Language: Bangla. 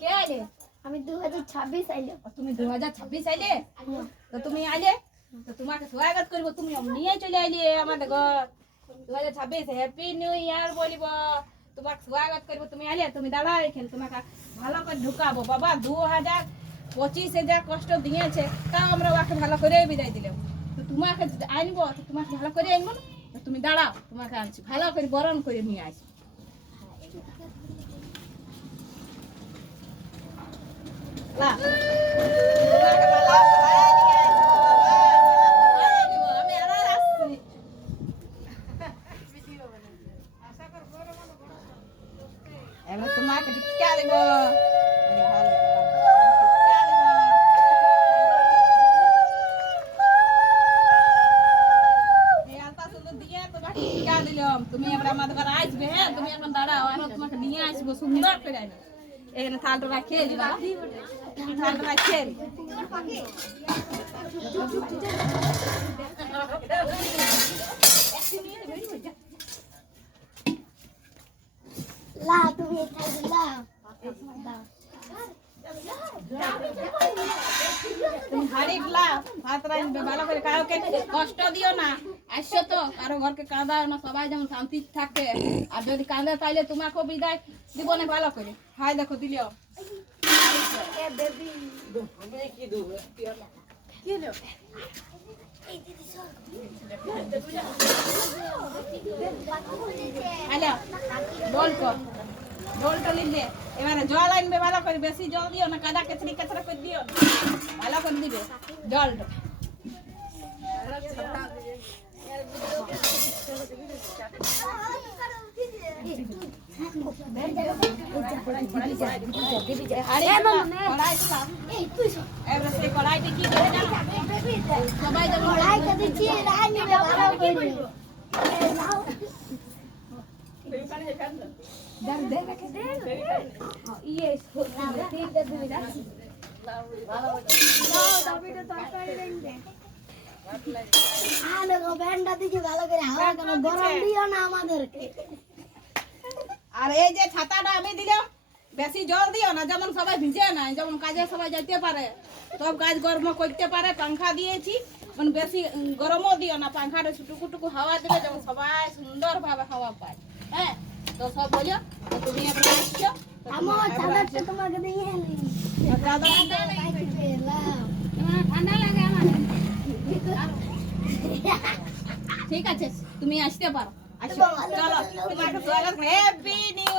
কে আইলে? আমি 2026 আইলে। তুমি 2026 আইলে? তো তুমি আইলে তো তোমাকে স্বাগত করব, তুমি নিয়ে চলে আইলে আমাদের ঘর। 2026 হ্যাপি নিউ ইয়ার বলিব, তোমাকে স্বাগত করব। তুমি আইলে, তুমি দাঁড়াও এখানে, তোমাকে ভালো করে ঢুকাবো। বাবা 2025 যা কষ্ট দিয়েছে, তাও আমরা ওকে ভালো করে বিদায় দিলাম। তো তোমাকে আনবো, তো তোমাকে ভালো করে আনবো না? তো তুমি দাঁড়াও, তোমাকে আনছি, ভালো করে বরণ করে নিয়ে আসি। লা তোমাকে ভালো করে নিয়ে আসবো বাবা, ভালো করে নিব। আমি আর আসছি। এবার তোমাকে টিকা দেব। আরে ভালো টিকা দেব। এই আলতা সুন্দর দিয়ে তোমাকে টিকা দিলাম। তুমি এবার আমাদের ঘরে আসবে, হ্যাঁ? তুমি এখন দাঁড়াও, আমি তোমাকে নিয়ে আসবো সুন্দর করে। এখানে থালটা রাখিয়ে দিবা, থালটা রাখিয়ে দিবা। লা তুমি এখানে দাও। তুমি হাড়ি গলা ভাত রাঁধবে, ভালো করে কাউকে কষ্ট দিও না। আসছো তো কারো ঘরকে কাঁদাও না, সবাই যেমন শান্তি থাকে। আর যদি কাঁদে তাইলে তোমাকেও বিদায় দিব না ভালো করে। হাই দেখো দিলিও হ্যালো ডোলটো ডোলটো নিলে এবারে জল আনবে, ভালো করে বেশি জল দিও না, কাদা কেচড়ি কেচড়া করে দিও না, ভালো করে দিবে জলটা। কড়াইতে কি করে জানো? সবাই যেমন কড়াইতে দিচ্ছি রাই নিবে ভালো করে। দেখ দেখ রেখে দে। ইয়ে ঠিক দে দিবি না। দাও দাবিটা তরকারি দেন। আলে গো ব্যান্ডা দিছি ভালো করে, হাওয়া কেন গরম দিও না আমাদেরকে। আর এই যে ছাতাটা আমি দিলাম, বেশি জল দিও না, যেমন সবাই ভিজে না, যেমন কাজে সবাই যেতে পারে, সব কাজ গরম করতে পারে। পাংখা দিয়েছি, মানে বেশি গরমও দিও না, পাংখাটা টুকু হাওয়া দিলে যেমন সবাই সুন্দরভাবে হাওয়া পায়। হ্যাঁ, তো সব বলো। তো তুমি এবার আসছো, তো আমার তোমরা চাদরটা তোমাকে দিয়ে এলি। চাদরটা ঠান্ডা লাগে আমার। ঠিক আছে, তুমি আসতে পারো। আসো, চলো, তোমাকে স্বাগত। Happy new